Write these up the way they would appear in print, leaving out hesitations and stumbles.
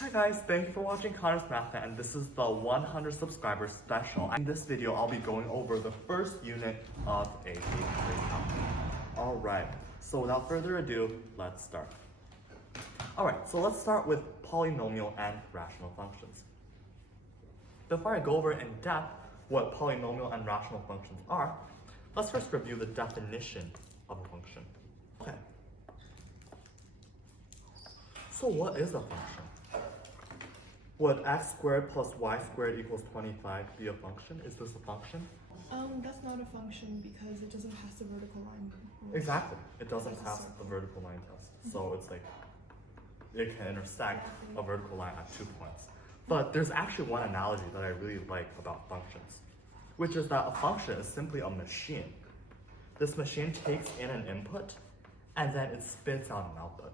Hi guys, thank you for watching Connor's Math, and this is the 100 subscribers special. In this video, I'll be going over the first unit of AP Precalculus. Alright, so without further ado, let's start. Alright, so let's start with polynomial and rational functions. Before I go over in depth what polynomial and rational functions are, let's first review the definition of a function. Okay. So what is a function? Would x squared plus y squared equals 25 be a function? Is this a function? That's not a function because it doesn't pass the vertical line. Exactly. It doesn't pass the vertical line test. So it's like, it can intersect a vertical line at 2 points. But there's actually one analogy that I really like about functions, which is that a function is simply a machine. This machine takes in an input, and then it spits out an output.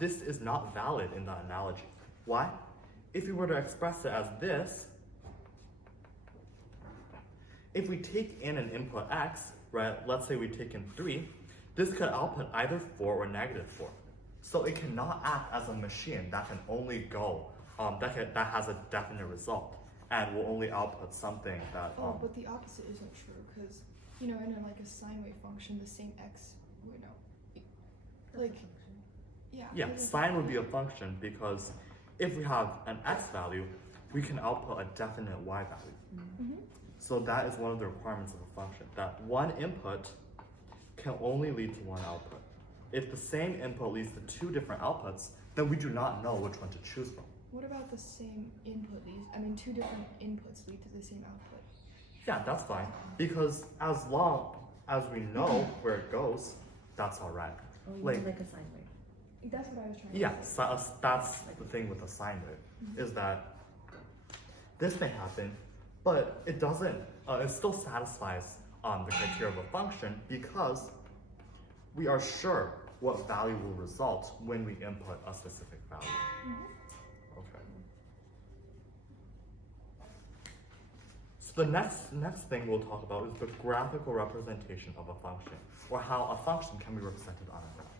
This is not valid in the analogy. Why? If you were to express it as this, if we take in an input x, right, let's say we take in 3, this could output either 4 or negative 4. So it cannot act as a machine that can only go, that has a definite result and will only output something that... but the opposite isn't true because, in a sine wave function, the same x, Yeah, sine would be a function because if we have an x value, we can output a definite y value. Mm-hmm. So that is one of the requirements of a function, that one input can only lead to one output. If the same input leads to 2 different outputs, then we do not know which one to choose from. What about the same input leads, 2 different inputs lead to the same output? Yeah, that's fine, because as long as we know where it goes, that's all right. Oh, you mean like a sine wave? That's what I was trying to Yeah, say. so that's the thing with a sine wave, is that this may happen, but it doesn't, it still satisfies the criteria of a function because we are sure what value will result when we input a specific value. Okay. So the next thing we'll talk about is the graphical representation of a function, or how a function can be represented on a graph.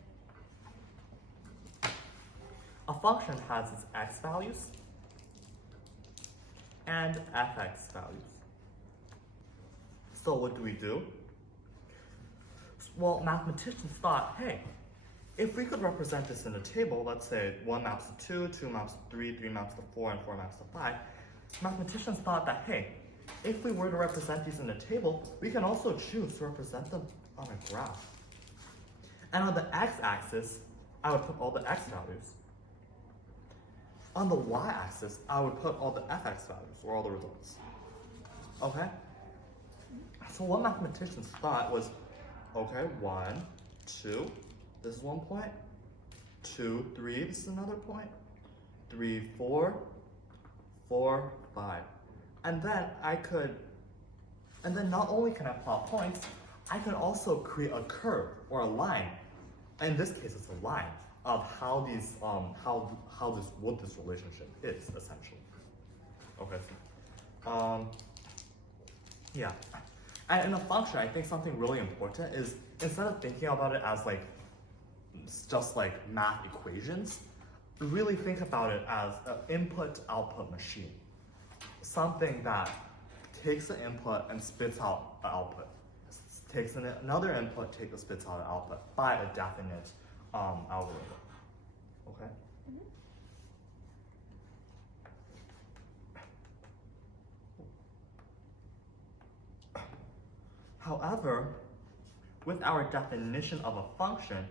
A function has its x values and fx values. So what do? Well, mathematicians thought, hey, if we could represent this in a table, let's say 1 maps to 2, 2 maps to 3, 3 maps to 4, and 4 maps to 5, mathematicians thought that, hey, if we were to represent these in a table, we can also choose to represent them on a graph. And on the x-axis, I would put all the x values. On the y-axis, I would put all the fx values, or all the results. Okay? So what mathematicians thought was, okay, 1, 2, this is 1 point, 2, 3, this is another point, 3, 4, 4, 5. And then not only can I plot points, I can also create a curve or a line. In this case, it's a line of how these, what this relationship is essentially. Okay. Yeah. And in a function, I think something really important is instead of thinking about it as just like math equations, really think about it as an input-output machine. Something that takes an input and spits out an output. Takes another input, spits out an output by a definite algorithm. Okay? However, with our definition of a function,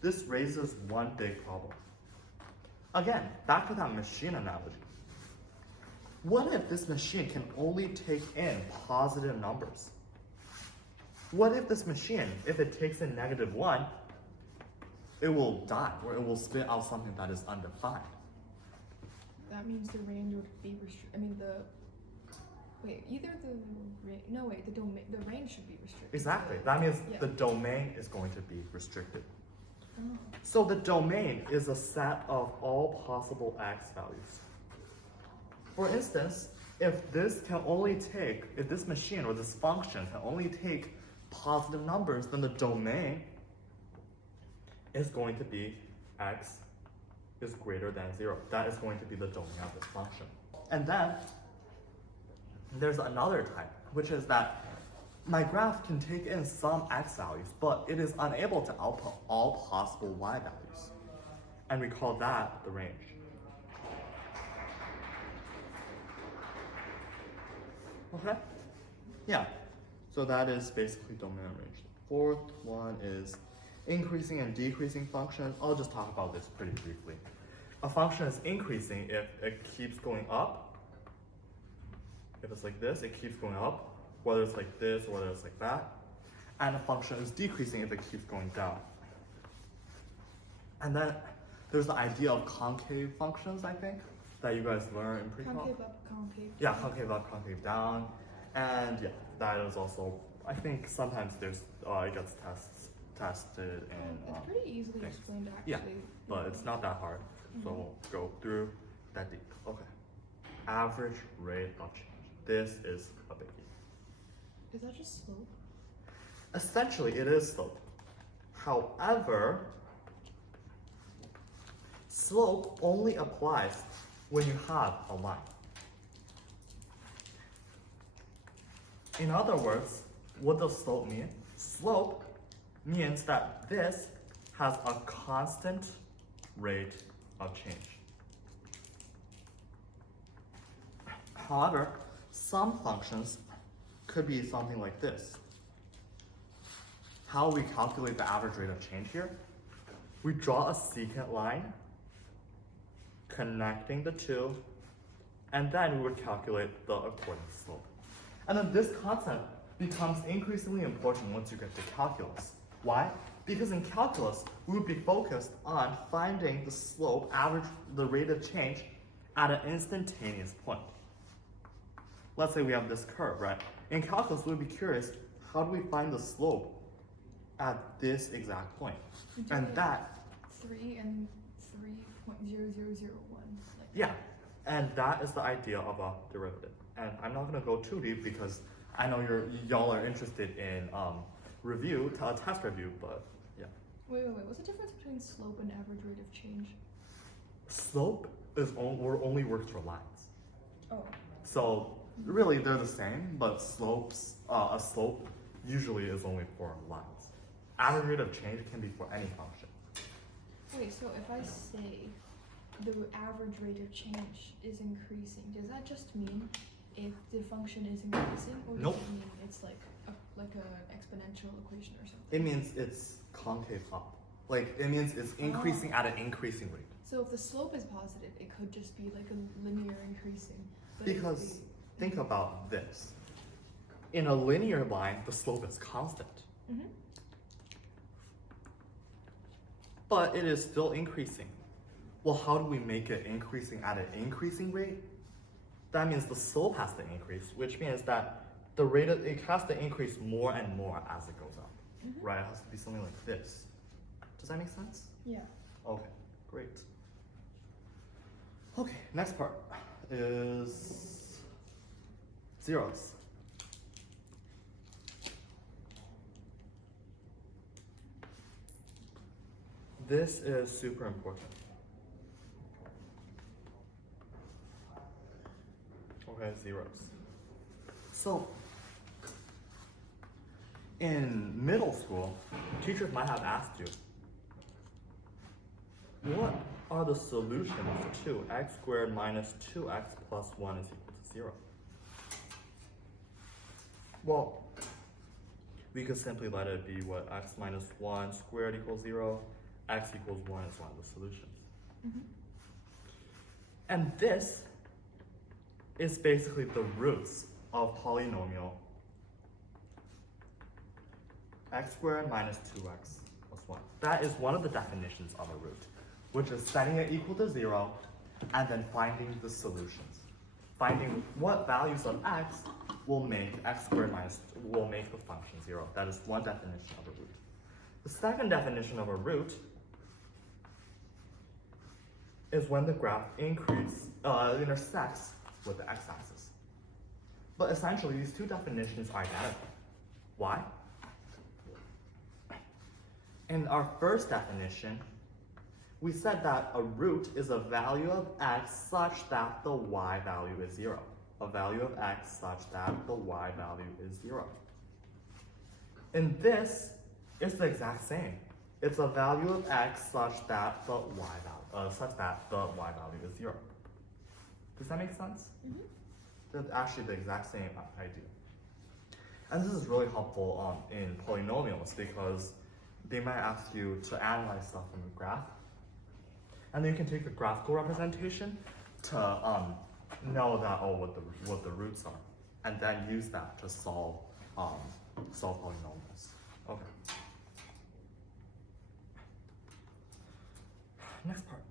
this raises one big problem. Again, back to that machine analogy. What if this machine can only take in positive numbers? What if this machine, if it takes in -1, it will die, or it will spit out something that is undefined? That means the range would be restricted. The range should be restricted. Exactly. That means Yeah. the domain is going to be restricted. Oh. So the domain is a set of all possible x values. For instance, if this machine or this function can only take positive numbers, then the domain is going to be x is greater than 0. That is going to be the domain of this function. And then there's another type, which is that my graph can take in some x values, but it is unable to output all possible y values. And we call that the range. Okay? Yeah. So that is basically domain and range. Fourth one is increasing and decreasing functions. I'll just talk about this pretty briefly. A function is increasing if it keeps going up. If it's like this, it keeps going up, whether it's like this or whether it's like that. And a function is decreasing if it keeps going down. And then there's the idea of concave functions, I think, that you guys learn in pre-calc. Concave up, concave. Yeah, concave up, concave down. And yeah, that is also, I think sometimes there's, it gets tested in. It's pretty easily things. explained actually. Yeah, but it's not that hard. So we'll go through that deep. Okay. Average rate of change. This is a biggie. Is that just slope? Essentially, it is slope. However, slope only applies when you have a line. In other words, what does slope mean? Slope means that this has a constant rate of change. However, some functions could be something like this. How we calculate the average rate of change here? We draw a secant line connecting the two, and then we would calculate the according slope. And then this concept becomes increasingly important once you get to calculus. Why? Because in calculus, we would be focused on finding the slope, the rate of change at an instantaneous point. Let's say we have this curve, right? In calculus, we would be curious, how do we find the slope at this exact point? And that 3 and 3.0001. Like yeah, and that is the idea of a derivative. And I'm not gonna go too deep because I know y'all are interested in test review, but yeah. Wait. What's the difference between slope and average rate of change? Slope is only works for lines. Oh. So really they're the same, but a slope usually is only for lines. Average rate of change can be for any function. Wait, so if I say the average rate of change is increasing, does that just mean if the function is increasing, or does Nope. it mean it's like an exponential equation or something? It means it's concave up. Like it means it's increasing at an increasing rate. So if the slope is positive, it could just be like a linear increasing. But Because think about this. In a linear line, the slope is constant. Mm-hmm. But it is still increasing. Well, how do we make it increasing at an increasing rate? That means the slope has to increase, which means that it has to increase more and more as it goes up. Mm-hmm. Right? It has to be something like this. Does that make sense? Yeah. Okay, great. Okay, next part is zeros. This is super important. Okay, zeros. So, in middle school, teachers might have asked you, what are the solutions to x squared minus 2x plus 1 is equal to 0? Well, we could simply let it be what x minus 1 squared equals 0, x equals 1 is one of the solutions. Mm-hmm. And this is basically the roots of polynomial x squared minus 2x plus 1. That is one of the definitions of a root, which is setting it equal to 0 and then finding the solutions. Finding what values of x will make x squared will make the function 0. That is one definition of a root. The second definition of a root is when the graph intersects with the x-axis. But essentially, these two definitions are identical. Why? in our first definition, we said that a root is a value of x such that the y value is 0. A value of x such that the y value is 0. In this, it's the exact same. It's a value of x such that the y value is 0. Does that make sense? Mm-hmm. That's actually the exact same idea. And this is really helpful in polynomials because they might ask you to analyze stuff from a graph. And then you can take the graphical representation to know that what the roots are, and then use that to solve polynomials. Okay. Next part.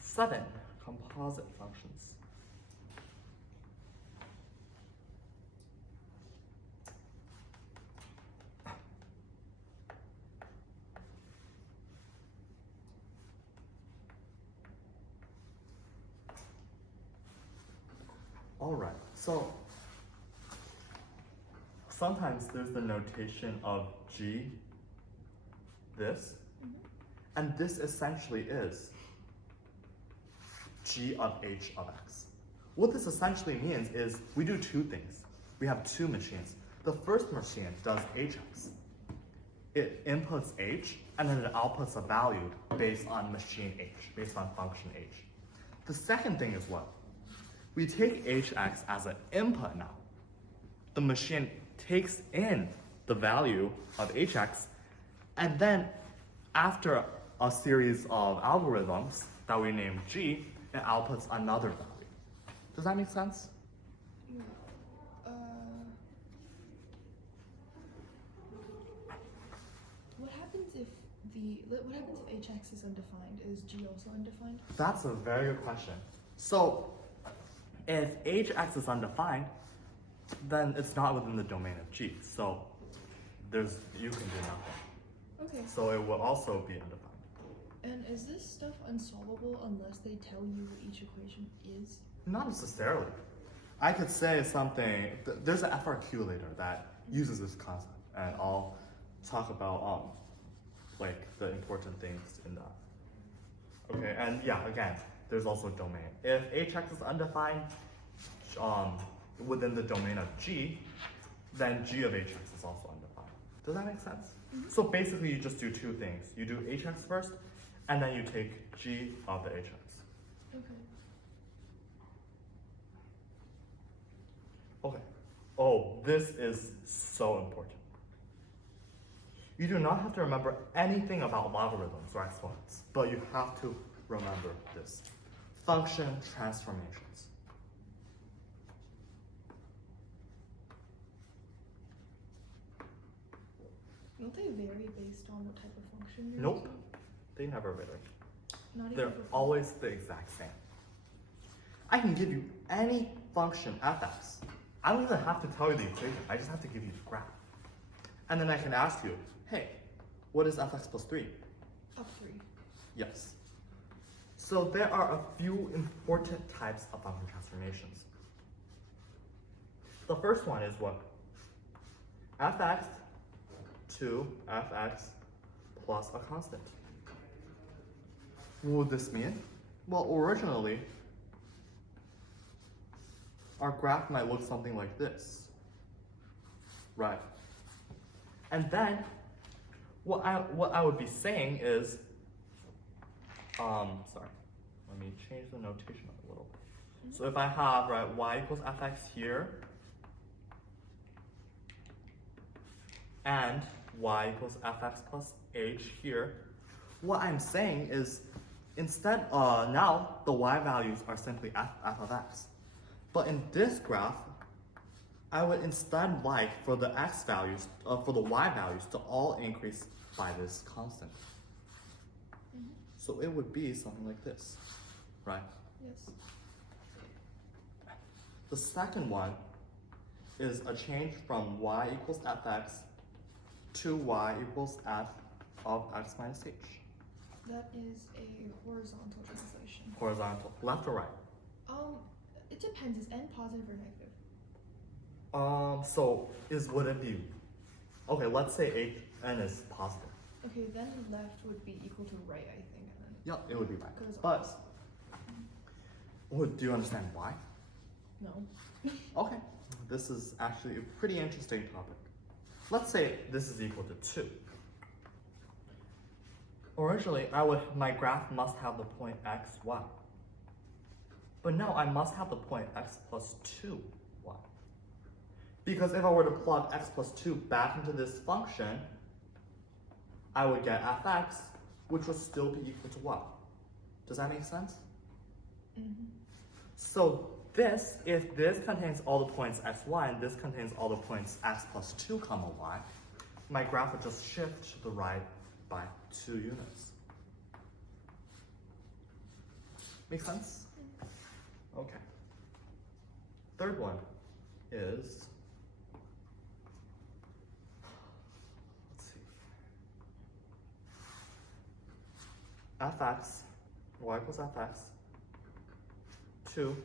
7. Composite functions. All right, so sometimes there's the notation of g, this, and this essentially is g of h of x. What this essentially means is we do two things. We have two machines. The first machine does hx. It inputs h, and then it outputs a value based on machine h, based on function h. The second thing is what? We take hx as an input now. The machine takes in the value of hx, and then after a series of algorithms that we name g, it outputs another value. Does that make sense? Yeah. What happens if hx is undefined? Is g also undefined? That's a very good question. So if hx is undefined, then it's not within the domain of g. So you can do nothing. Okay. So it will also be undefined. And is this stuff unsolvable unless they tell you what each equation is? Not necessarily. I could say something, there's an FRQ later that uses this concept, and I'll talk about like the important things in that. Okay, and yeah, again, there's also domain. If hx is undefined within the domain of g, then g of hx is also undefined. Does that make sense? Mm-hmm. So basically you just do two things. You do hx first, and then you take g of the hx. Okay. Okay. Oh, this is so important. You do not have to remember anything about logarithms or exponents, but you have to remember this. Function transformations. Don't they vary based on what type of function you're Nope. using? They never vary. Not even They're for always the exact same. I can give you any function fx. I don't even have to tell you the equation. I just have to give you the graph. And then I can ask you, hey, what is fx plus 3? up 3. Yes. So there are a few important types of function transformations. The first one is what? Fx to fx plus a constant. What would this mean? Well, originally, our graph might look something like this, right? And then, what I would be saying is, sorry, let me change the notation a little bit. So if I have, right, y equals fx here, and y equals fx plus h here, what I'm saying is, instead, now the y values are simply f of x. But in this graph, I would instead like for the x values, for the y values to all increase by this constant. Mm-hmm. So it would be something like this, right? Yes. The second one is a change from y equals fx to y equals f of x minus h. That is a horizontal translation. Horizontal, left or right? It depends. Is n positive or negative? So would it be Okay, let's say n is positive. Okay, then left would be equal to right, I think. And then Yep, it would be right. goes But opposite. do you understand why? No. Okay, this is actually a pretty interesting topic. Let's say this is equal to 2. Originally, my graph must have the point x, y. But now I must have the point x plus 2, y. Because if I were to plug x plus 2 back into this function, I would get fx, which would still be equal to y. Does that make sense? Mm-hmm. So if this contains all the points x, y, and this contains all the points x plus 2 comma y, my graph would just shift to the right by 2 units. Make sense? Okay. Third one is, let's see, fx, y equals fx, 2,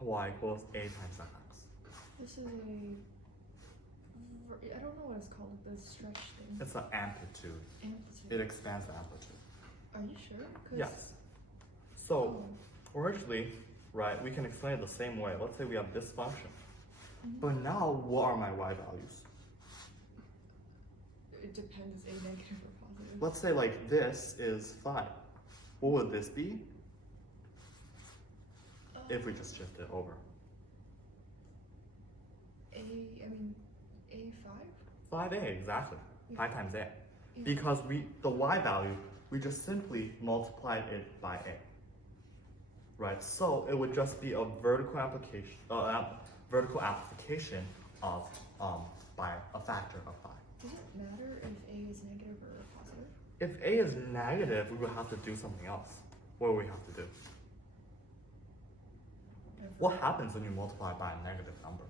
y equals a times fx. This is I don't know what it's called, the stretch thing. It's an amplitude. Amplitude. It expands the amplitude. Are you sure? 'Cause- Yes. So, originally, right, we can explain it the same way. Let's say we have this function. Mhm. But now, what are my y values? It depends, is a negative or positive? Let's say like this is 5. What would this be if we just shift it over? A5? 5a, exactly. 5 times a. Because the y value, we just simply multiplied it by a. Right, so it would just be a vertical application, vertical amplification of by a factor of 5. Does it matter if a is negative or positive? If a is negative, we would have to do something else. What do we have to do? What happens when you multiply by a negative number?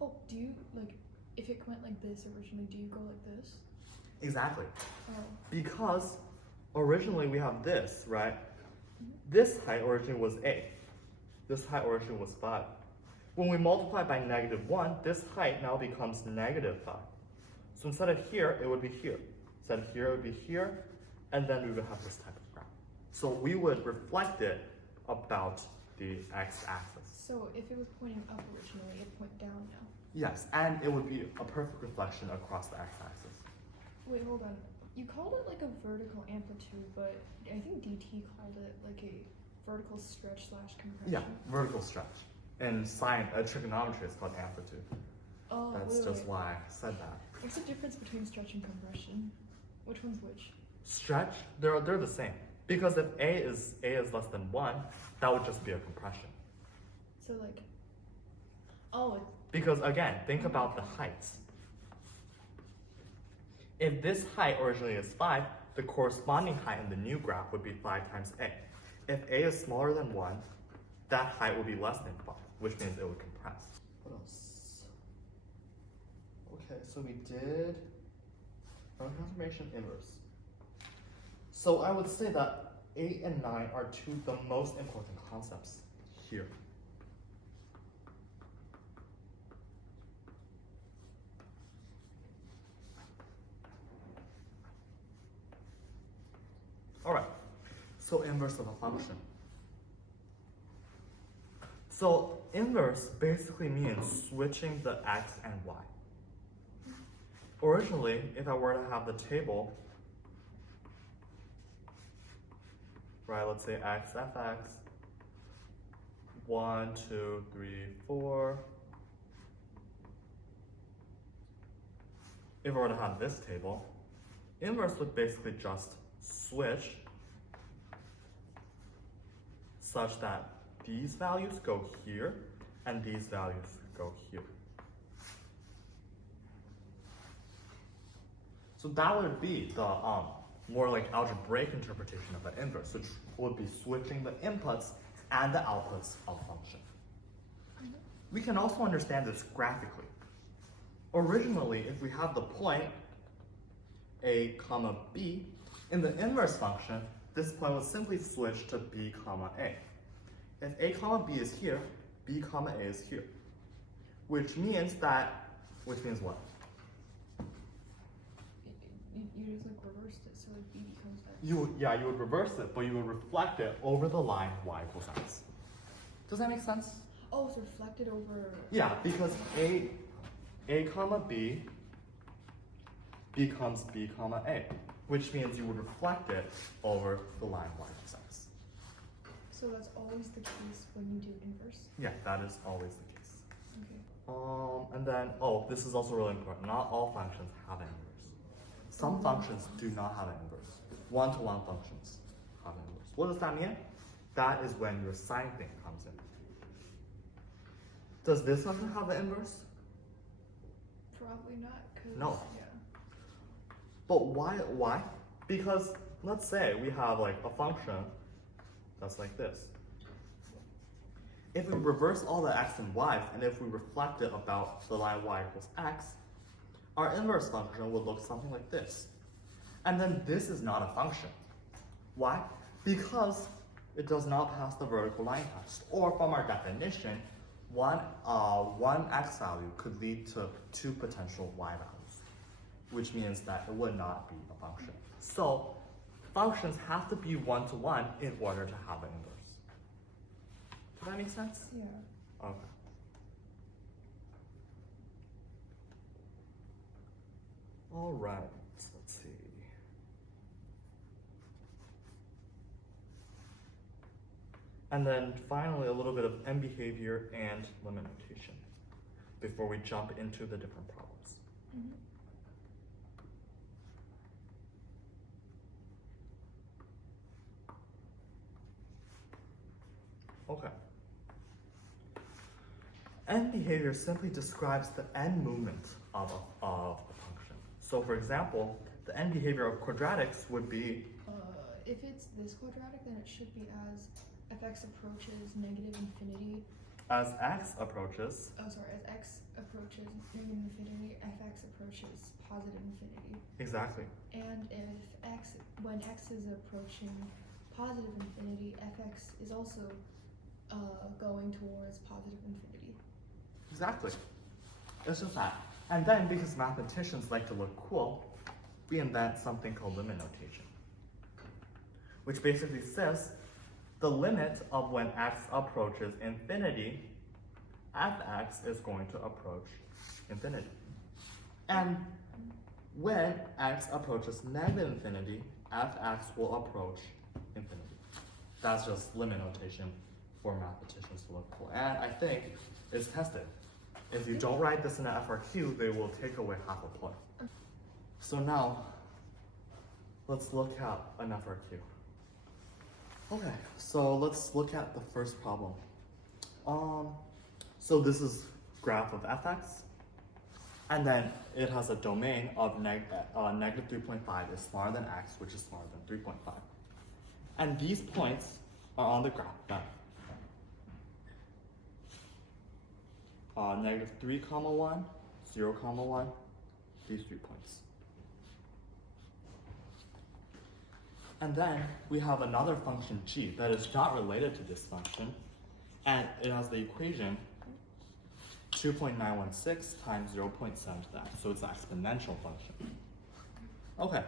Oh, do you, like, if it went like this originally, do you go like this? Exactly. Oh. Because originally we have this, right? Mhm. This height originally was a. This height originally was 5. When we multiply by -1, this height now becomes -5. So instead of here, it would be here. Instead of here, it would be here. And then we would have this type of graph. So we would reflect it about the x-axis. So if it was pointing up originally, it point down now. Yes, and it would be a perfect reflection across the x-axis. Wait, hold on. You called it like a vertical amplitude, but I think DT called it like a vertical stretch / compression. Yeah, vertical stretch. In trigonometry, it's called amplitude. Oh, That's wait, just wait. why I said that. What's the difference between stretch and compression? Which one's which? Stretch, they're the same. Because if a is less than 1, that would just be a compression. So like, oh, Because again, think about the heights. If this height originally is 5, the corresponding height in the new graph would be 5 times a. If a is smaller than 1, that height would be less than 5, which means it would compress. What else? Okay, so we did transformation inverse. So I would say that 8 and 9 are two the most important concepts here. Alright, so inverse of a function. So inverse basically means switching the x and y. Originally, if I were to have the table, right, let's say x, fx, 1, 2, 3, 4. If I were to have this table, inverse would basically just switch such that these values go here and these values go here. So that would be the more like algebraic interpretation of an inverse, which would be switching the inputs and the outputs of a function. We can also understand this graphically. Originally, if we have the point a comma b, in the inverse function, this point would simply switch to b comma a. If a comma b is here, b comma a is here. Which means that Which means what? You just like reversed it, so like b becomes x. You would reverse it, but you would reflect it over the line y equals x. Does that make sense? Oh, it's reflected over. Yeah, because a comma b becomes b comma a, which means you would reflect it over the line y equals x. So that's always the case when you do inverse. Yeah, that is always the case. Okay. And then, this is also really important. Not all functions have an inverse. Some functions do not have an inverse. One-to-one functions have an inverse. What does that mean? That is when your sine thing comes in. Does this function have an inverse? Probably not, cause No. yeah. But why? Because let's say we have like a function that's like this. If we reverse all the x and y's, and if we reflect it about the line y equals x, our inverse function would look something like this. And then this is not a function. Why? Because it does not pass the vertical line test. Or from our definition, one x value could lead to two potential y values, which means that it would not be a function. So functions have to be one-to-one in order to have an inverse. Does that make sense? Yeah. Okay. All right, let's see. And then finally, a little bit of end behavior and limit notation before we jump into the different problems. Mm-hmm. Okay. End behavior simply describes the end movement of a function. So for example, the end behavior of quadratics would be, If it's this quadratic, then it should be as fx approaches negative infinity. as x approaches, As x approaches negative infinity, fx approaches positive infinity. exactly, And when x is approaching positive infinity, fx is also going towards positive infinity. exactly. It's just that. And then because mathematicians like to look cool, we invent something called limit notation, which basically says the limit of when x approaches infinity, fx is going to approach infinity. And when x approaches negative infinity, fx will approach infinity. That's just limit notation for mathematicians to look cool. And I think it's tested. If you don't write this in an FRQ, they will take away half a point. So now, let's look at an FRQ. Okay, so let's look at the first problem. So this is graph of fx, and then it has a domain of negative 3.5 is smaller than x, which is smaller than 3.5. And these points are on the graph now. Negative 3, 1, 0, 1, these 3 points. And then we have another function g that is not related to this function, and it has the equation 2.916 times 0.7 to that, so it's an exponential function. Okay.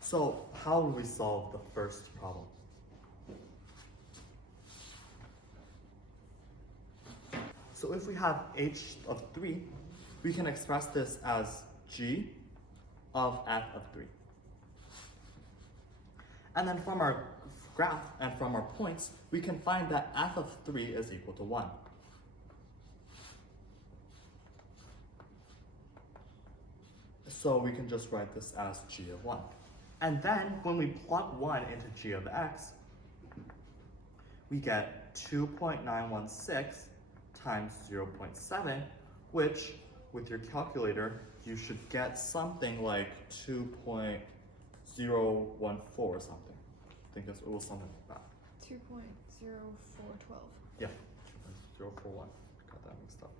So how do we solve the first problem? So if we have h of 3, we can express this as g of f of 3. And then from our graph and from our points, we can find that f of 3 is equal to 1. So we can just write this as g of 1. And then when we plug 1 into g of x, we get 2.916 times 0.7, which with your calculator, you should get something like 2.014 or something. I think it was something like that. 2.0412. Yeah, 2.041. Got that mixed up.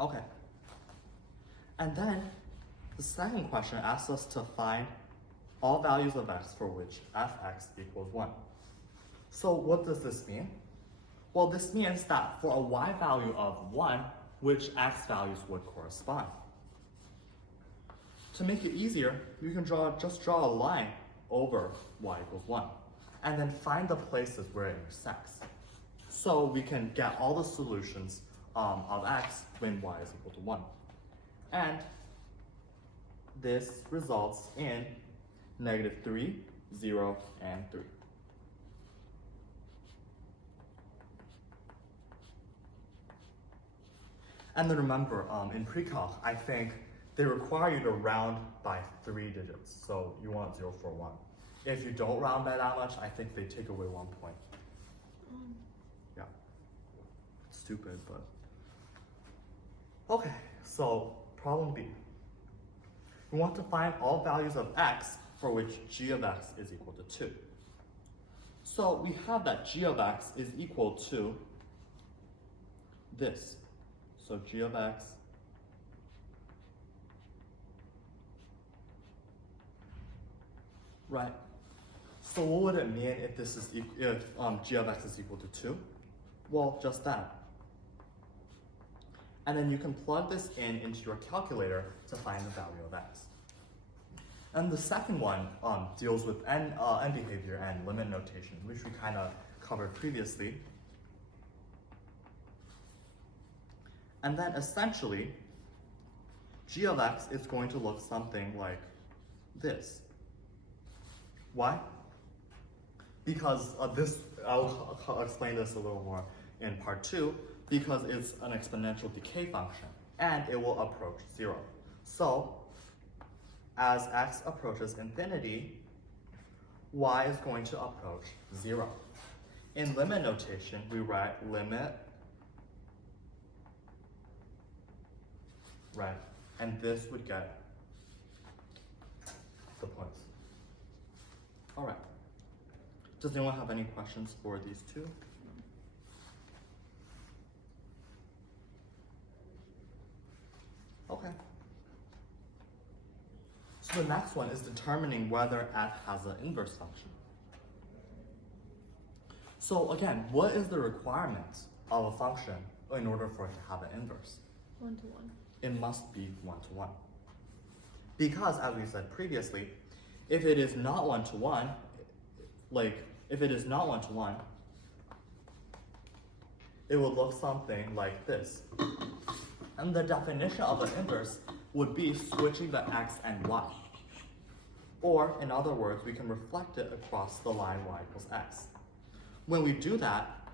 Okay. And then the second question asks us to find all values of x for which fx equals 1. So what does this mean? Well, this means that for a y value of 1, which x values would correspond. To make it easier, you can just draw a line over y equals 1, and then find the places where it intersects. So we can get all the solutions of x when y is equal to 1. And this results in -3, 0, and 3. And then remember, in pre-calc, I think they require you to round by 3 digits. So you want 0 for 1. If you don't round by that much, I think they take away 1 point. Yeah. Stupid, but. Okay, so problem B. We want to find all values of x for which g of x is equal to 2. So we have that g of x is equal to this. So g of x right. So what would it mean if this is if g of x is equal to 2? Well, just that. And then you can plug this into your calculator to find the value of x. And the second one deals with end behavior and limit notation, which we kind of covered previously. And then essentially, g of x is going to look something like this. Why? Because I'll explain this a little more in part 2, because it's an exponential decay function, and it will approach 0. So, as x approaches infinity, y is going to approach 0. In limit notation, we write limit, right, and this would get the points. All right. Does anyone have any questions for these two? Okay. So the next one is determining whether f has an inverse function. So again, what is the requirement of a function in order for it to have an inverse? 1 to 1. It must be 1 to 1. Because as we said previously, if it is not 1 to 1, it would look something like this. And the definition of an inverse would be switching the x and y. Or, in other words, we can reflect it across the line y equals x. When we do that,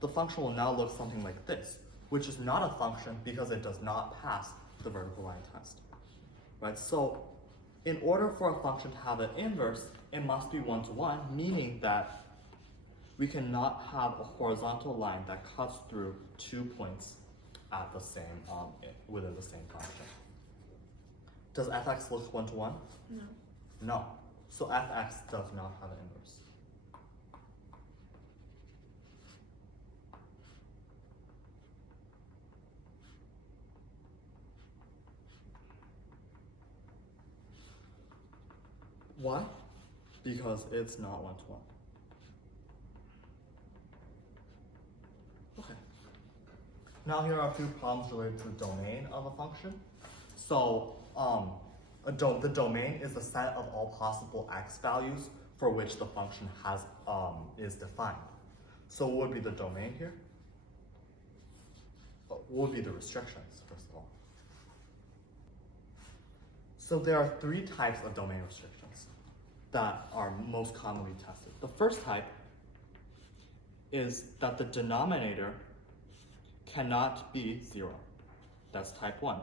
the function will now look something like this, which is not a function because it does not pass the vertical line test. Right? So, in order for a function to have an inverse, it must be 1 to 1, meaning that we cannot have a horizontal line that cuts through 2 points at the same within the same function. Does fx look 1 to 1? No. No. So fx does not have an inverse. Why? Because it's not 1 to 1. Okay. Now here are a few problems related to the domain of a function. So the domain is the set of all possible x values for which the function is defined. So what would be the domain here? What would be the restrictions, first of all? So there are 3 types of domain restrictions that are most commonly tested. The first type is that the denominator cannot be 0. That's type 1.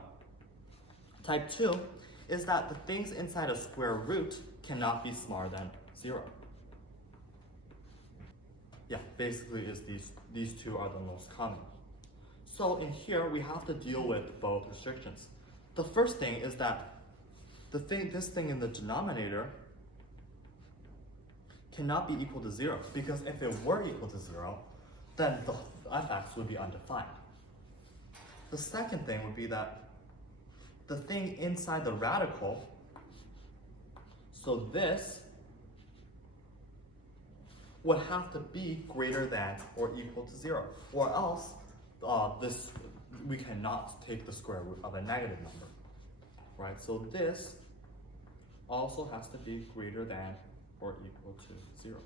Type 2 is that the things inside a square root cannot be smaller than 0. Yeah, basically is these two are the most common. So in here we have to deal with both restrictions. The first thing is that this thing in the denominator cannot be equal to 0, because if it were equal to 0, then the fx would be undefined. The second thing would be that the thing inside the radical, so this would have to be greater than or equal to 0, or else we cannot take the square root of a negative number, right? So this also has to be greater than or equal to 0.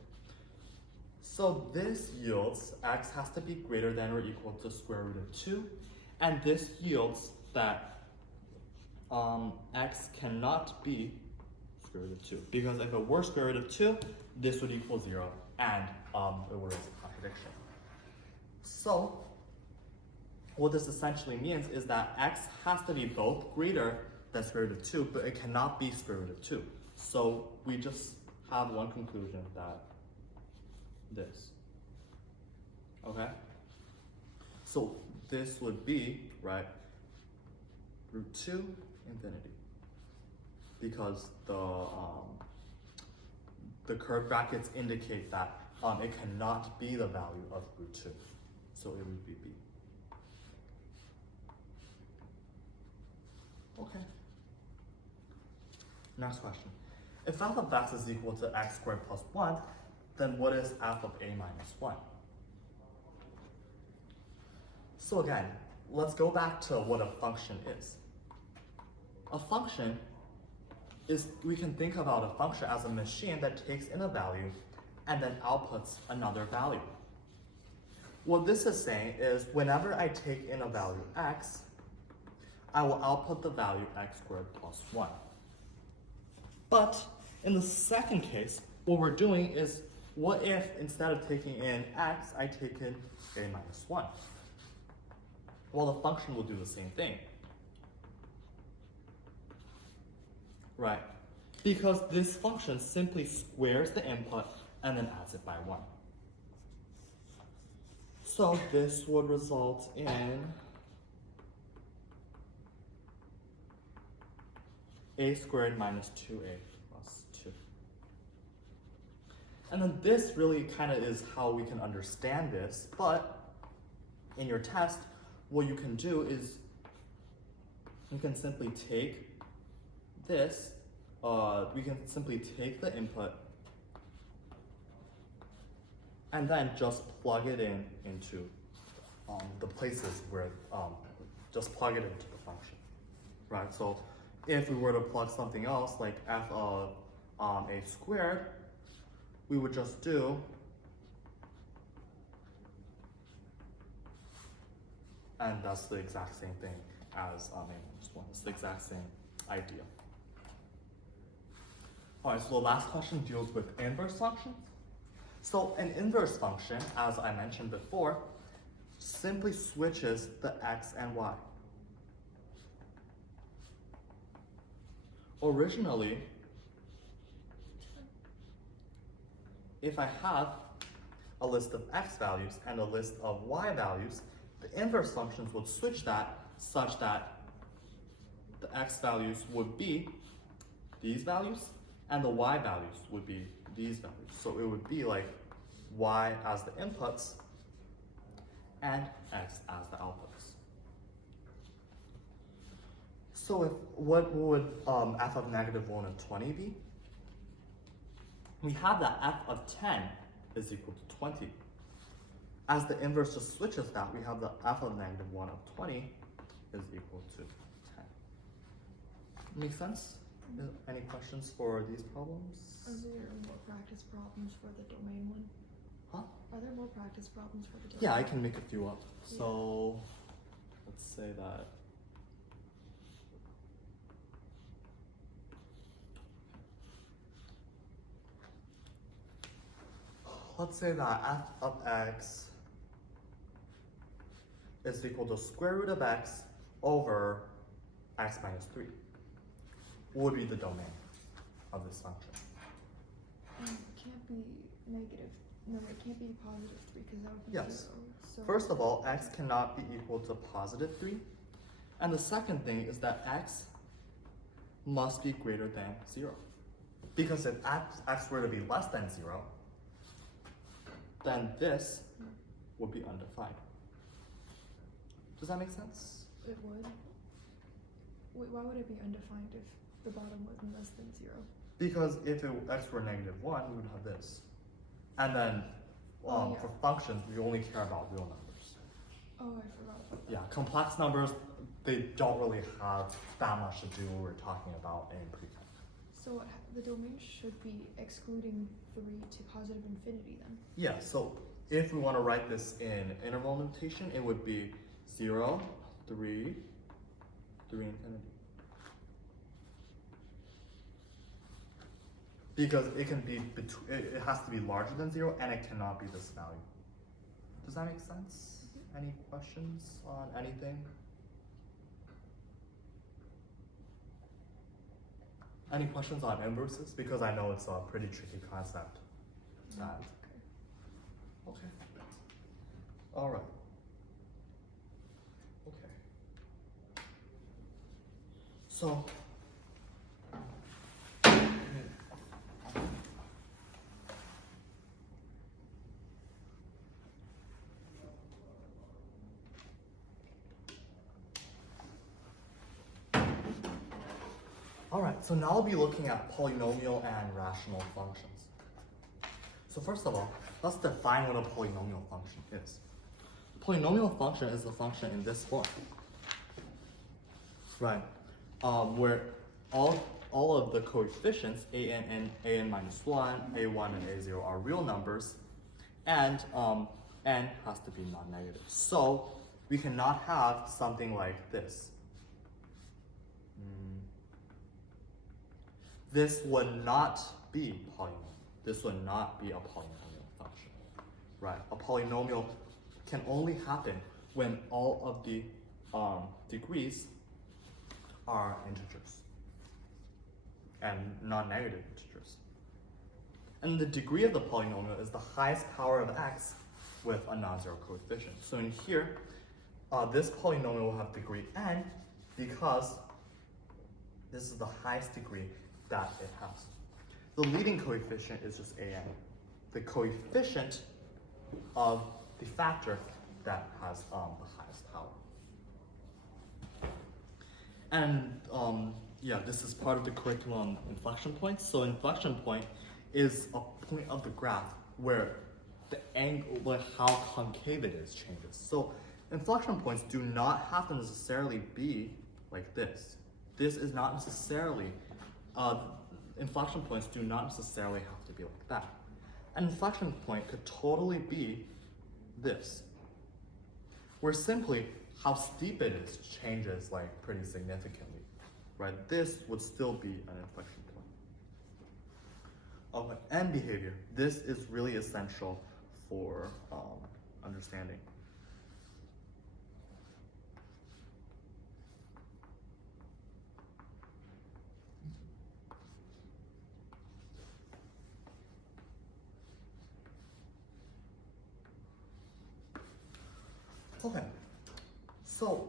So this yields x has to be greater than or equal to square root of 2, and this yields that x cannot be square root of 2, because if it were square root of 2, this would equal 0, and it would raise a contradiction. So what this essentially means is that x has to be both greater than square root of 2, but it cannot be square root of 2. So we just have one conclusion, that this. Okay? So this would be, right, root 2 infinity. Because the curved brackets indicate that it cannot be the value of root 2. So it would be b. Okay. Next question. If f of x is equal to x squared plus 1, then what is f of a minus 1? So again, let's go back to what a function is. A function is, we can think about a function as a machine that takes in a value and then outputs another value. What this is saying is whenever I take in a value x, I will output the value x squared plus 1. But in the second case, what we're doing is, what if instead of taking in x, I take in a minus 1? Well, the function will do the same thing. Right? Because this function simply squares the input and then adds it by 1. So this would result in a squared minus 2a plus 2. And then this really kind of is how we can understand this, but in your test, what you can do is you can simply take this, we can simply take the input and then just plug it into the places where, just plug it into the function, right? So if we were to plug something else, like f of a squared, we would just do and that's the exact same thing as a minus 1. It's the exact same idea. All right, so the last question deals with inverse functions. So an inverse function, as I mentioned before, simply switches the x and y. Originally, if I have a list of x values and a list of y values, the inverse functions would switch that such that the x values would be these values and the y values would be these values. So it would be like y as the inputs and x as the outputs. So if what would f of negative 1 of 20 be? We have that f of 10 is equal to 20. As the inverse just switches that, we have the f of negative 1 of 20 is equal to 10. Make sense? Any questions for these problems? Are there more practice problems for the domain one? Huh? Are there more practice problems for the domain? Yeah, I can make a few up. Yeah. So let's say that f of x is equal to square root of x over x minus 3. What would be the domain of this function? It can't be negative. No, it can't be positive 3 because that would be Yes. 0. So First of all, x cannot be equal to positive 3. And the second thing is that x must be greater than 0. Because if x were to be less than 0, then this would be undefined. Does that make sense? it would. Wait, why would it be undefined if the bottom was less than 0? Because if x were negative 1, we would have this. And then Oh, yeah. for functions, we only care about real numbers. Oh, I forgot about that. Yeah, complex numbers, they don't really have that much to do what we're talking about in precalculus. So the domain should be excluding 3 to positive infinity then. Yeah, so if we want to write this in interval notation, it would be 0, 3, 3 infinity. Because it can be it has to be larger than 0 and it cannot be this value. Does that make sense? Any questions on anything? Any questions on inverses? Because I know it's a pretty tricky concept. That. Okay. All right. Okay. So. All right, so now I'll be looking at polynomial and rational functions. So first of all, let's define what a polynomial function is. A polynomial function is a function in this form, right? Where all of the coefficients, an minus 1, a1, and a0 are real numbers, and n has to be non-negative. So we cannot have something like this. This would not be polynomial. This would not be a polynomial function, right? A polynomial can only happen when all of the degrees are integers and non-negative integers. And the degree of the polynomial is the highest power of x with a non-zero coefficient. So in here, this polynomial will have degree n because this is the highest degree that it has. The leading coefficient is just an, the coefficient of the factor that has the highest power. And yeah, this is part of the curriculum inflection points. So inflection point is a point of the graph where the angle, like how concave it is, changes. So inflection points do not have to necessarily be like this. This is not necessarily inflection points do not necessarily have to be like that. An inflection point could totally be this, where simply how steep it is changes like pretty significantly, right? This would still be an inflection point. Okay, and behavior. This is really essential for understanding. Okay, so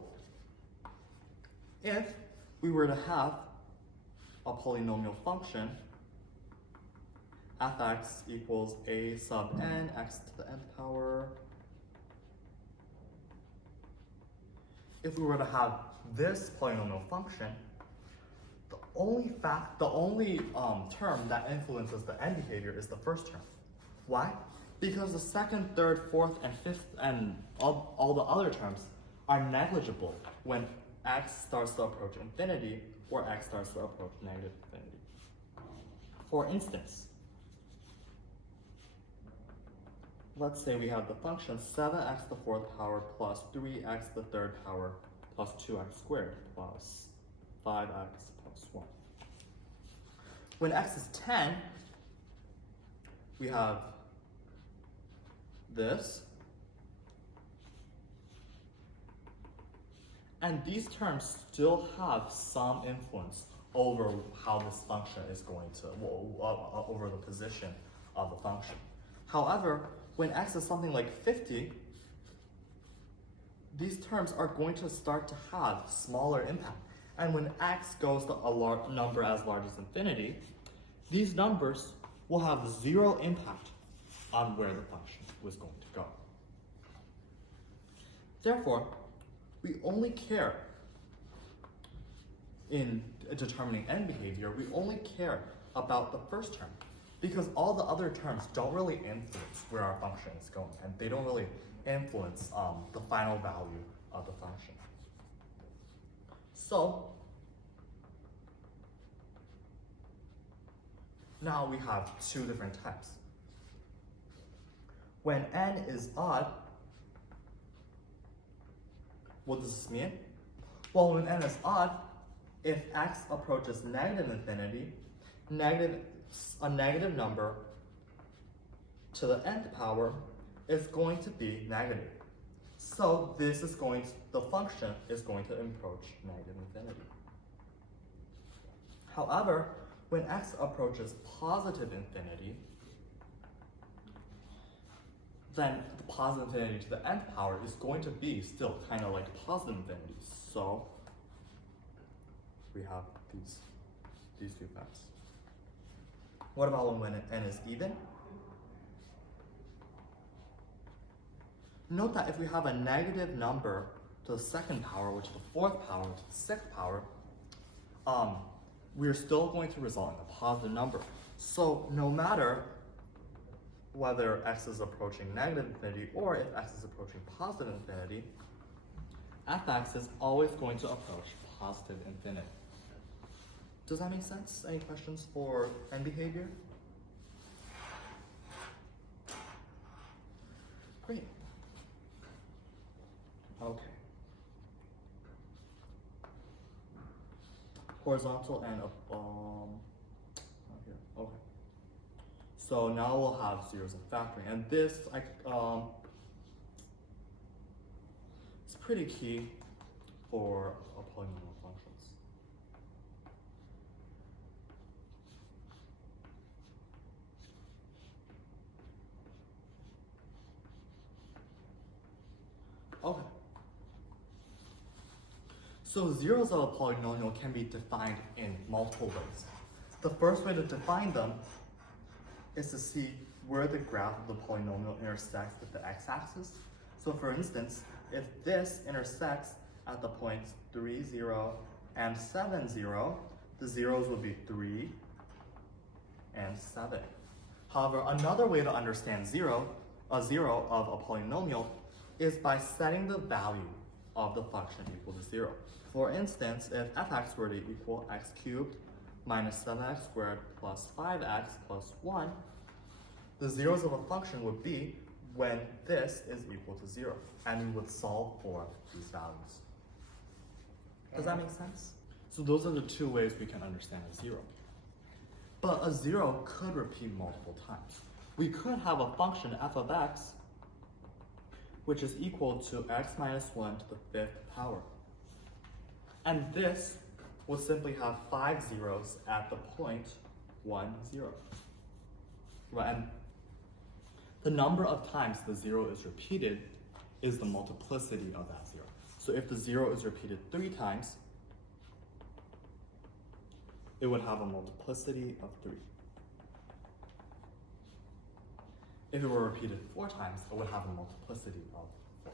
if we were to have a polynomial function, fx equals a sub n, x to the nth power. If we were to have this polynomial function, the only term that influences the end behavior is the first term. Why? Because the second, third, fourth, and fifth, and all the other terms are negligible when x starts to approach infinity or x starts to approach negative infinity. For instance, let's say we have the function 7x to the fourth power plus 3x to the third power plus 2x squared plus 5x plus 1. When x is 10, we have this, and these terms still have some influence over how this function is going to, over the position of the function. However, when x is something like 50, these terms are going to start to have smaller impact. And when x goes to a number as large as infinity, these numbers will have zero impact on where the function was going to go. Therefore, we only care in determining end behavior, we only care about the first term, because all the other terms don't really influence where our function is going, and they don't really influence the final value of the function. So now we have two different types. When n is odd, what does this mean? Well, when n is odd, if x approaches negative infinity, a negative number to the nth power is going to be negative. So the function is going to approach negative infinity. However, when x approaches positive infinity, then the positive infinity to the nth power is going to be still kind of like positive infinity. So we have these two facts. What about when n is even? Note that if we have a negative number to the second power, which is the fourth power, to the sixth power, we're still going to result in a positive number. So no matter whether x is approaching negative infinity or if x is approaching positive infinity, fx is always going to approach positive infinity. Does that make sense? Any questions for n behavior? Great. Okay. Horizontal and here. Okay. So now we'll have zeros and factoring, and this it's pretty key for polynomial functions. Okay. So zeros of a polynomial can be defined in multiple ways. The first way to define them is to see where the graph of the polynomial intersects with the x-axis. So for instance, if this intersects at the points 3, 0, and 7, 0, the zeros will be 3 and 7. However, another way to understand a zero of a polynomial is by setting the value of the function equal to 0. For instance, if fx were to equal x cubed minus 7x squared plus 5x plus 1, the zeros of a function would be when this is equal to 0, and we would solve for these values. Does that make sense? So those are the two ways we can understand a zero. But a zero could repeat multiple times. We could have a function f of x which is equal to x minus 1 to the 5th power. And this will simply have 5 zeros at the point 1, 0. Right, and the number of times the 0 is repeated is the multiplicity of that 0. So if the 0 is repeated 3 times, it would have a multiplicity of 3. If it were repeated 4 times, it would have a multiplicity of 4.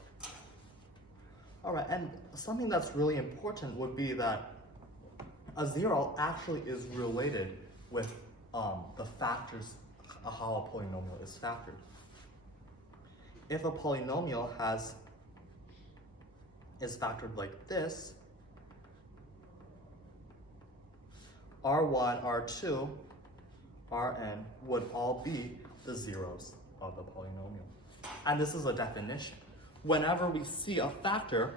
All right, and something that's really important would be that a 0 actually is related with the factors of how a polynomial is factored. If a polynomial is factored like this, R1, R2, Rn would all be the zeros of the polynomial. And this is a definition. Whenever we see a factor,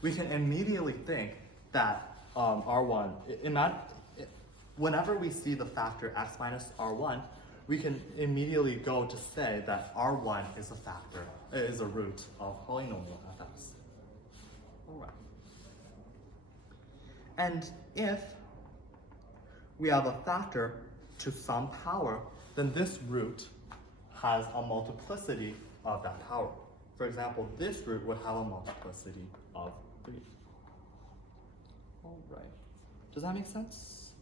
we can immediately think that R1, whenever we see the factor x minus R1, we can immediately go to say that R1 is a factor, is a root of polynomial fx. All right. And if we have a factor to some power, then this root has a multiplicity of that power. For example, this root would have a multiplicity of 3. All right. Does that make sense?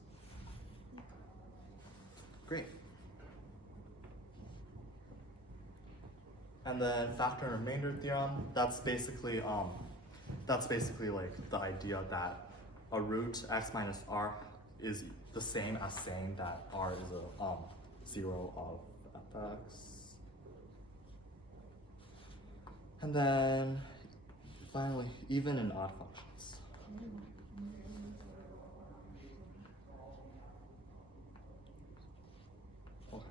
Great. And then factor and remainder theorem, that's basically like the idea that a root x minus r is the same as saying that r is a 0 of fx. And then finally, even and odd functions. Okay.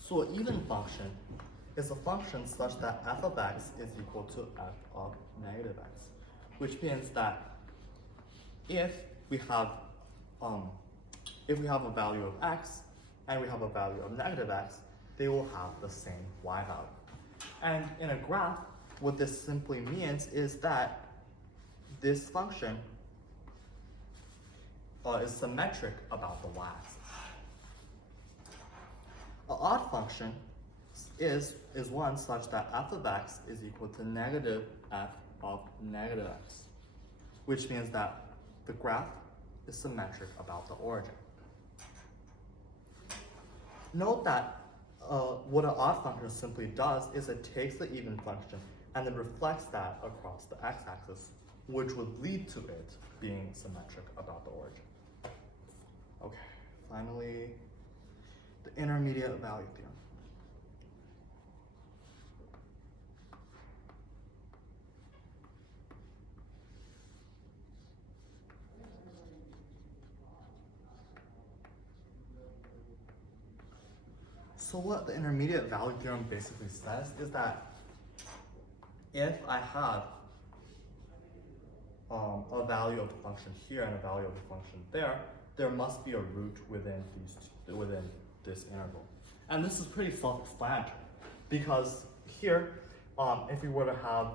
So an even function is a function such that f of x is equal to f of negative x, which means that if we have a value of x and we have a value of negative x, they will have the same y value. And in a graph, what this simply means is that this function is symmetric about the y-axis. An odd function is one such that f of x is equal to negative f of negative x, which means that the graph is symmetric about the origin. Note that what an odd function simply does is it takes the even function and then reflects that across the x-axis, which would lead to it being symmetric about the origin. Okay, finally, the intermediate value theorem. So what the intermediate value theorem basically says is that if I have a value of the function here and a value of the function there must be a root within this interval. And this is pretty self-explanatory because here, if we were to have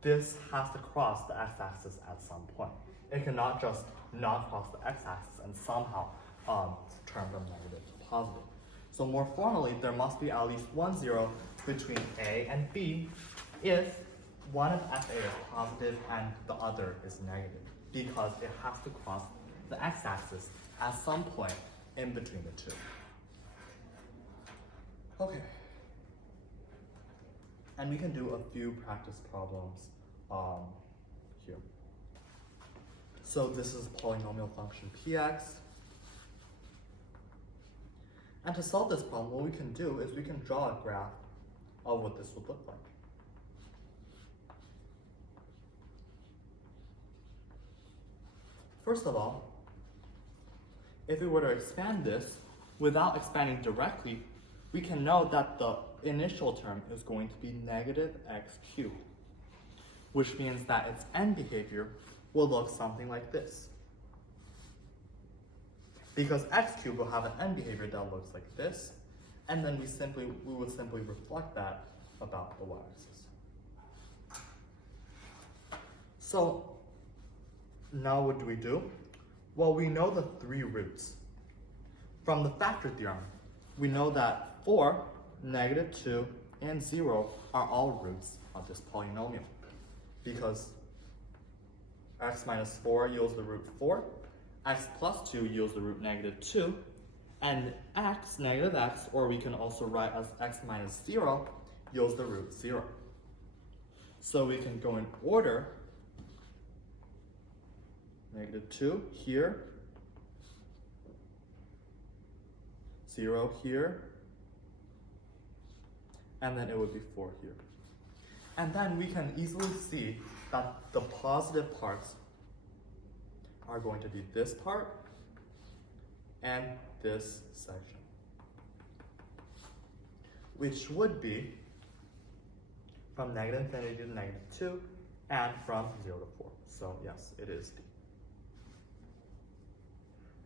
this has to cross the x-axis at some point. It cannot just not cross the x-axis and somehow turn from negative to positive. So more formally, there must be at least one zero between A and B if one of FA is positive and the other is negative, because it has to cross the x-axis at some point in between the two. Okay. And we can do a few practice problems here. So this is polynomial function px. And to solve this problem, what we can do is we can draw a graph of what this would look like. First of all, if we were to expand this without expanding directly, we can know that the initial term is going to be negative x cubed, which means that its end behavior will look something like this. Because x cubed will have an end behavior that looks like this, and then we would simply reflect that about the y-axis. So now what do we do? Well, we know the three roots. From the factor theorem, we know that 4, -2, and 0 are all roots of this polynomial, because x minus 4 yields the root 4, x plus 2 yields the root -2, and x, negative x, or we can also write as x minus 0, yields the root 0. So we can go in order, -2 here, 0 here, and then it would be 4 here. And then we can easily see that the positive parts are going to be this part and this section, which would be from -infinity to -2 and from 0 to 4. So yes, it is D.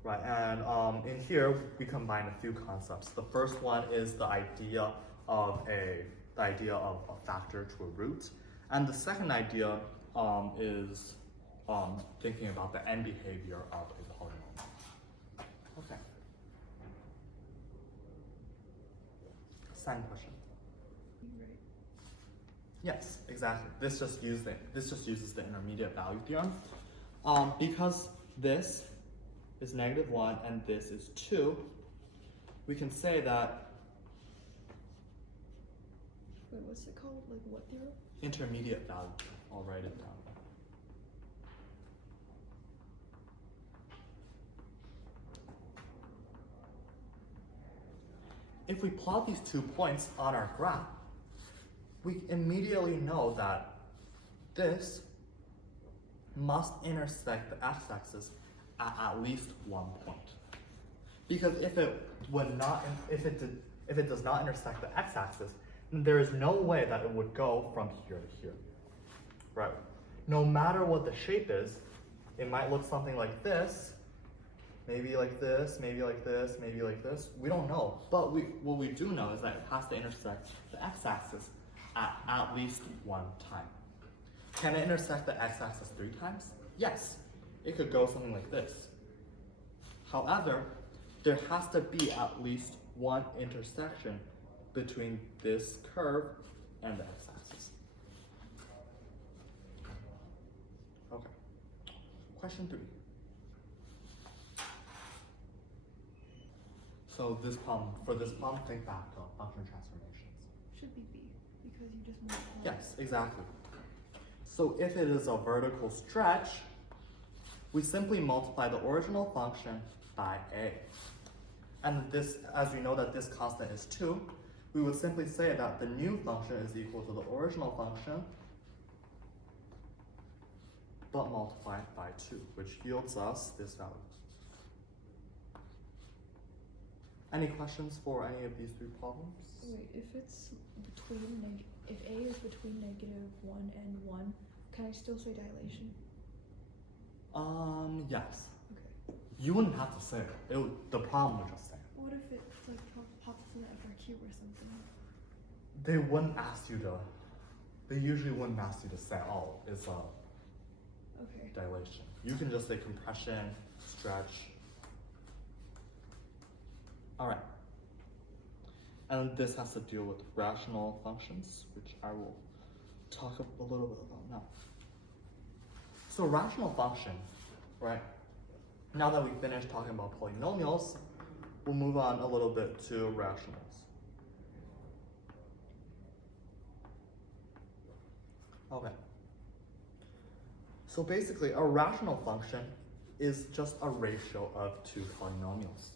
Right, and in here we combine a few concepts. The first one is the idea of a factor to a root, and the second idea is thinking about the end behavior of a polynomial. Okay. Second question. Right. Yes, exactly. This just uses the intermediate value theorem. Because this is -1 and this is 2, we can say that Wait, what's it called? Like what theorem? intermediate value theorem. I'll write it down. if we plot these 2 points on our graph, we immediately know that this must intersect the x-axis at least 1 point. Because if it does not intersect the x-axis, then there is no way that it would go from here to here, right? No matter what the shape is, it might look something like this, maybe like this, maybe like this, maybe like this. We don't know, but what we do know is that it has to intersect the x-axis at least 1 time. Can it intersect the x-axis 3 times? Yes, it could go something like this. However, there has to be at least 1 intersection between this curve and the x-axis. Okay, question 3. So for this problem, think back to function transformations. Should be B, because you just multiply. Yes, exactly. So if it is a vertical stretch, we simply multiply the original function by a. And this, as we know that this constant is 2, we would simply say that the new function is equal to the original function, but multiplied by 2, which yields us this value. Any questions for any of these 3 problems? Wait, if it's between if A is between -1 and 1, can I still say dilation? Yes. Okay. You wouldn't have to say it. The problem would just say it. What if it like pops in the FRQ or something? They wouldn't ask you to. They usually wouldn't ask you to say, oh, it's a Okay. dilation. You can just say compression, stretch. All right. And this has to deal with rational functions, which I will talk a little bit about now. So rational functions, right? Now that we finished talking about polynomials, we'll move on a little bit to rationals. Okay. So basically, a rational function is just a ratio of 2 polynomials.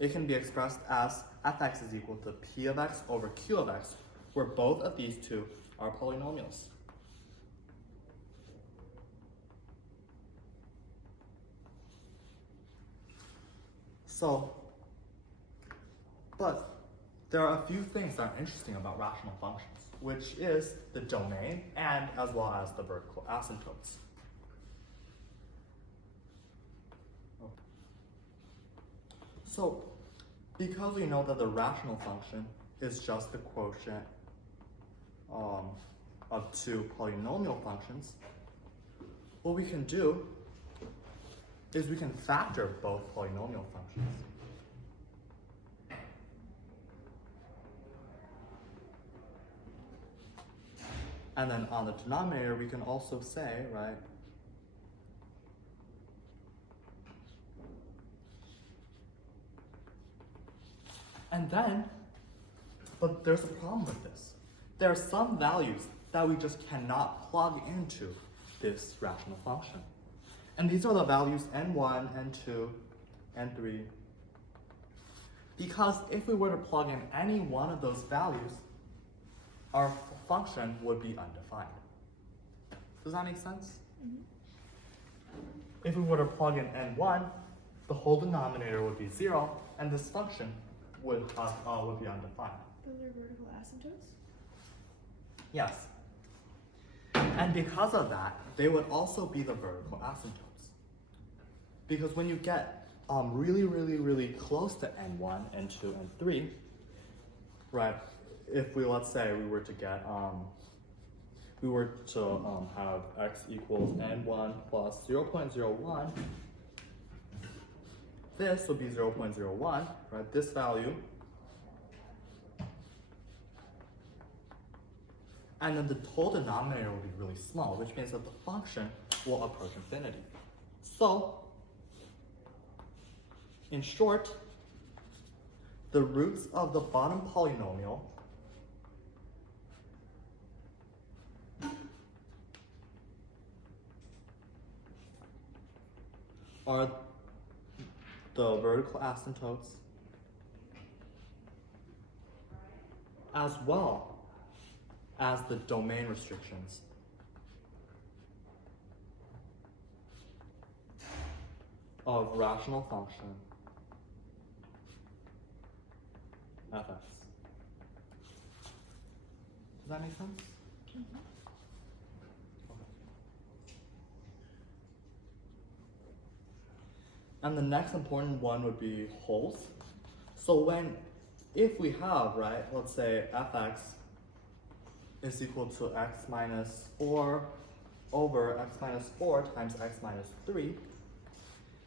It can be expressed as fx is equal to p of x over q of x, where both of these 2 are polynomials. So, but there are a few things that are interesting about rational functions, which is the domain and as well as the vertical asymptotes. So, because we know that the rational function is just the quotient of 2 polynomial functions, what we can do is we can factor both polynomial functions. And then on the denominator, we can also say, right, and then, but there's a problem with this. There are some values that we just cannot plug into this rational function. And these are the values n1, n2, n3. Because if we were to plug in any one of those values, our function would be undefined. Does that make sense? Mm-hmm. If we were to plug in n1, the whole denominator would be 0, and this function would be undefined. Those are vertical asymptotes? Yes. And because of that, they would also be the vertical asymptotes. Because when you get really close to n1, n2, n3, right? If we, let's say, we were to get, have x equals n1 plus 0.01, this would be 0.01, right? This value. And then the whole denominator will be really small, which means that the function will approach infinity. So, in short, the roots of the bottom polynomial are the vertical asymptotes as well as the domain restrictions. Of rational function fx. Does that make sense? Mm-hmm. Okay. And the next important one would be wholes. So if we have, right, let's say fx is equal to x minus 4 over x minus 4 times x minus 3,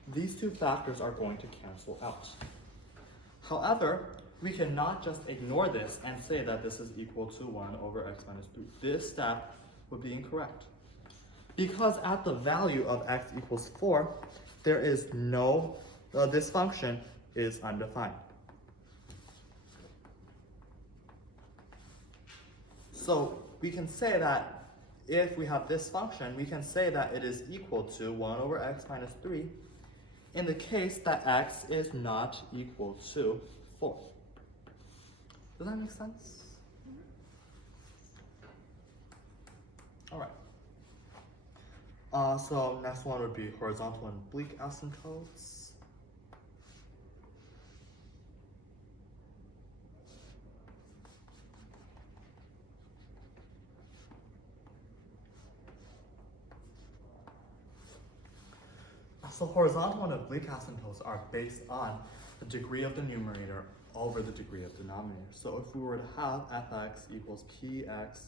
these two factors are going to cancel out. However, we cannot just ignore this and say that this is equal to 1 over x minus 3. This step would be incorrect. Because at the value of x equals 4, there is no, this function is undefined. So we can say that if we have this function, we can say that it is equal to 1 over x minus 3 in the case that x is not equal to 4. Does that make sense? All right. So next one would be horizontal and oblique asymptotes. So horizontal and oblique asymptotes are based on the degree of the numerator over the degree of denominator. So if we were to have fx equals px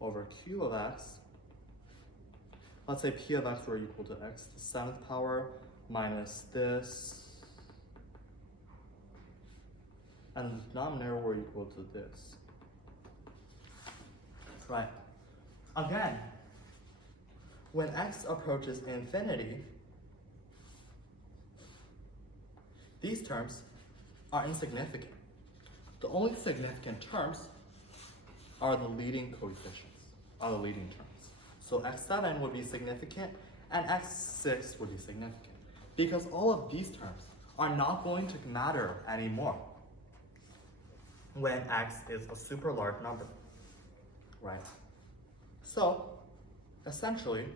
over q of x, let's say p of x were equal to x to the 7th power minus this, and the denominator were equal to this. Right. Again, when x approaches infinity, these terms are insignificant. The only significant terms are the leading coefficients, are the leading terms. So x7 would be significant and x6 would be significant because all of these terms are not going to matter anymore when x is a super large number, right? So essentially,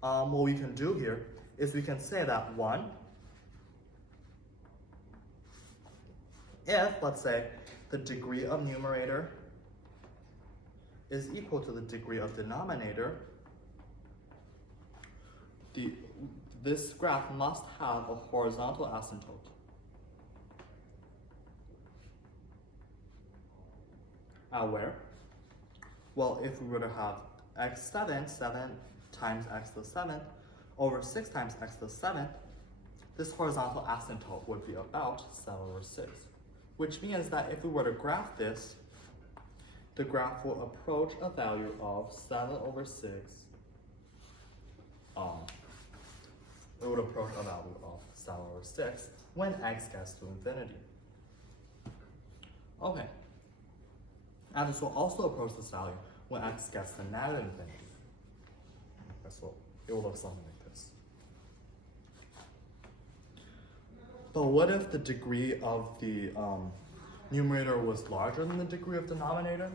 what we can do here is we can say that 1, if, let's say, the degree of numerator is equal to the degree of denominator, this graph must have a horizontal asymptote. Where? Well, if we were to have x7, 7 times x to the 7th, over 6 times x to the 7th, this horizontal asymptote would be about 7 over 6. Which means that if we were to graph this, the graph will approach a value of 7 over 6. It would approach a value of 7 over 6 when x gets to infinity. Okay. And this will also approach this value when x gets to negative infinity. So it will look something like this. But what if the degree of the numerator was larger than the degree of denominator?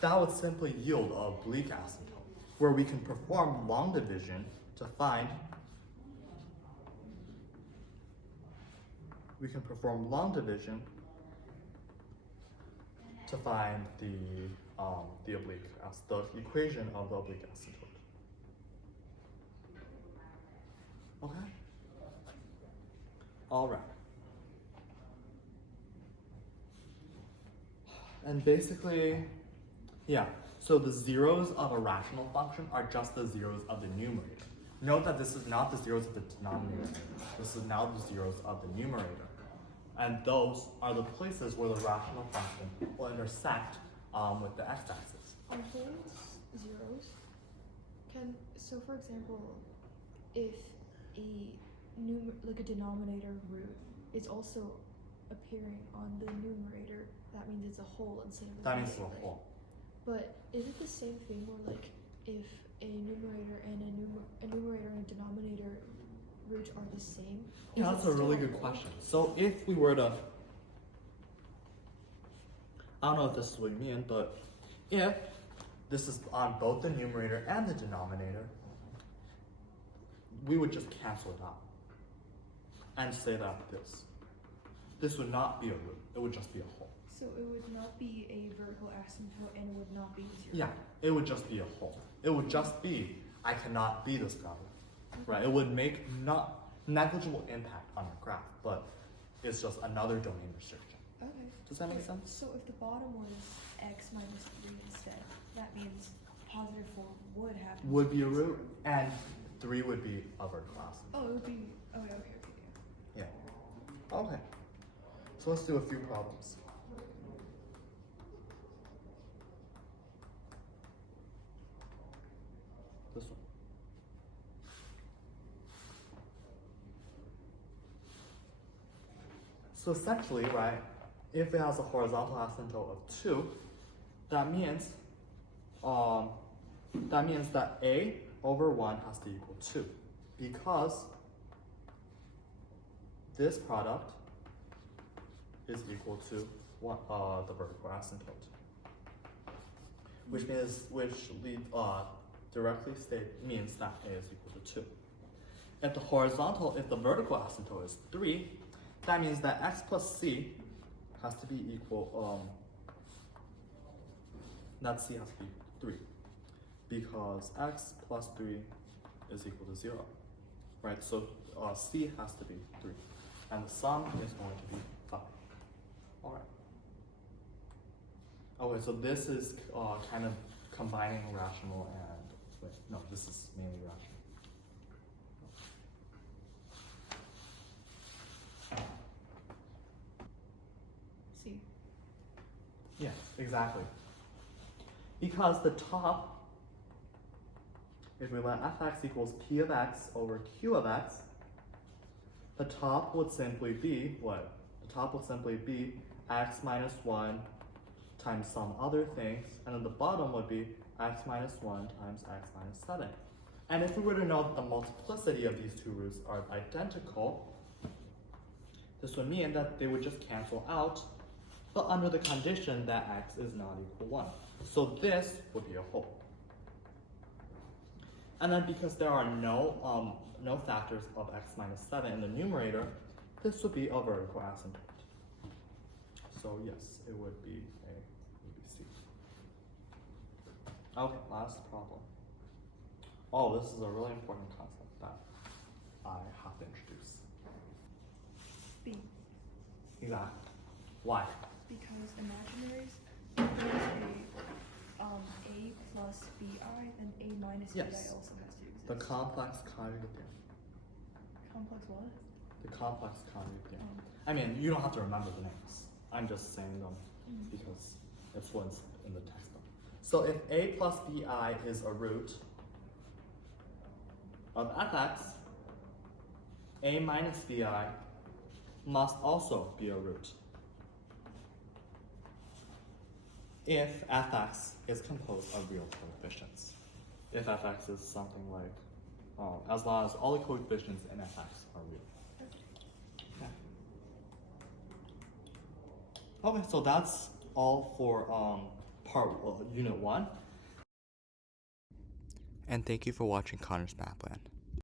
That would simply yield an oblique asymptote, where we can perform long division to find the oblique, the equation of the oblique asymptote. Okay. All right. And basically, yeah, so the zeros of a rational function are just the zeros of the numerator. Note that this is not the zeros of the denominator. This is now the zeros of the numerator. And those are the places where the rational function will intersect with the x-axis. Are those zeros? So for example, if a denominator root is also appearing on the numerator, that means it's a whole instead of a That means it's denominator. a whole. But is it the same thing where like if a numerator and a denominator root are the same? Yeah, that's a really good question. So if we were to I don't know if this is what you mean, but if this is on both the numerator and the denominator, we would just cancel it out and say that this would not be a root, it would just be a hole. So it would not be a vertical asymptote and it would not be 0. Yeah, it would just be a hole. It would just be, I cannot be this value, right? It would make not negligible impact on your graph, but it's just another domain restriction. Okay. Does that make Wait, sense? So if the bottom was x minus 3 instead, that means positive 4 would have to Would be a root, and 3 would be a vertical asymptote. Oh, it would be. Okay. Yeah. Okay. So let's do a few problems. This one. So essentially, right, if it has a horizontal asymptote of 2, that means that a over 1 has to equal 2, because this product is equal to the vertical asymptote, which directly means that a is equal to 2. If the vertical asymptote is 3, that means that x plus c has to be equal, that c has to be 3, because x plus 3 is equal to 0, right? So c has to be 3, and the sum is going to be 5. All right. Okay, so this is kind of combining rational and, wait, no, this is mainly rational. C. Yes, exactly. Because the top, if we let fx equals p of x over q of x, the top would simply be what? The top would simply be x minus 1 times some other things, and then the bottom would be x minus 1 times x minus 7. And if we were to know that the multiplicity of these two roots are identical, this would mean that they would just cancel out, but under the condition that x is not equal 1. So this would be a whole. And then because there are no factors of x minus 7 in the numerator, this would be a vertical asymptote. So yes, it would be A, C. Okay, last problem. Oh, this is a really important concept that I have to introduce. B. Exactly. Why? Because imaginaries, there's a plus bi, and a minus bi Yes. also has to exist. The complex conjugate theorem. Complex what? The complex conjugate theorem. I mean, you don't have to remember the names. I'm just saying them because it's what's in the textbook. So if a plus bi is a root of fx, a minus bi must also be a root if fx is composed of real coefficients. If fx is something like, as long as all the coefficients in fx are real. Okay, so that's all for unit 1. And thank you for watching Connor's Math Plan.